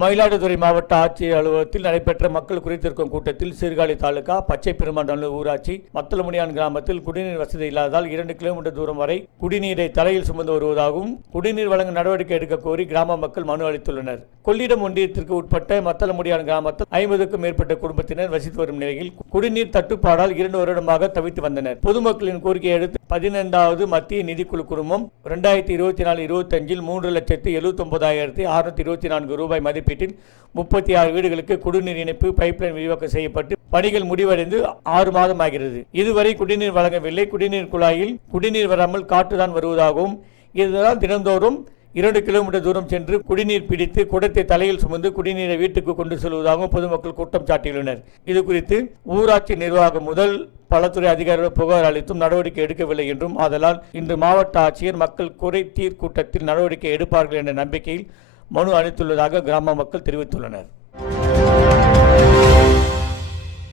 மயிலாடுதுறை மாவட்ட ஆட்சியர் அலுவலகத்தில் நடைபெற்ற மக்கள் குறைதீர்க்கும் கூட்டத்தில் சீர்காழி தாலுகா பச்சைப்பெருமாண்டநல்லூர் ஊராட்சி மத்தளமுடியான் கிராமத்தில் குடிநீர் வசதி இல்லாததால் 2 கிலோமீட்டர் தூரம் வரை குடிநீரை தலையில் சுமந்து வருவதாகவும் குடிநீர் வழங்க நடவடிக்கை எடுக்க கோரி கிராம மக்கள் மனு அளித்துள்ளனர். கொள்ளிடம் ஒன்றியத்திற்கு உட்பட்ட மத்தளமுடியான் கிராமத்தில் 50க்கும் மேற்பட்ட குடும்பத்தினர் வசித்து வரும் நிலையில் குடிநீர் தட்டுப்பாடால் 2 வருடமாக தவித்து வந்தனர். பொதுமக்களின் கோரிக்கையை அடுத்து 15வது மத்திய நிதிக்குழு குழுமம் 2024-25 3,79,624 ரூபாய் மதிப்பீட்டில் 36 வீடுகளுக்கு குடிநீர் இணைப்பு பைப்லைன் விரிவாக்கம் செய்யப்பட்டு பணிகள் முடிவடைந்து 6 மாதம் ஆகிறது. இதுவரை குடிநீர் வழங்கவில்லை. குடிநீர் குழாயில் குடிநீர் வராமல் காற்றுதான் வருவதாகவும் இதனால் தினந்தோறும் 2 கிலோமீட்டர் தூரம் சென்று குடிநீர் பிடித்து குடத்தை தலையில் சுமந்து குடிநீரை வீட்டுக்கு கொண்டு செல்வதாகவும் பொதுமக்கள் குற்றம் சாட்டியுள்ளனர். இது குறித்து ஊராட்சி நிர்வாகம் முதல் பலத்துறை அதிகாரிகள் புகார் அளித்தும் நடவடிக்கை எடுக்கவில்லை என்றும், ஆதலால் இன்று மாவட்ட ஆட்சியர் மக்கள் குறைதீர் கூட்டத்தில் நடவடிக்கை எடுப்பார்கள் என்ற நம்பிக்கையில் மனு அளித்துள்ளதாக கிராம மக்கள் தெரிவித்துள்ளனர்.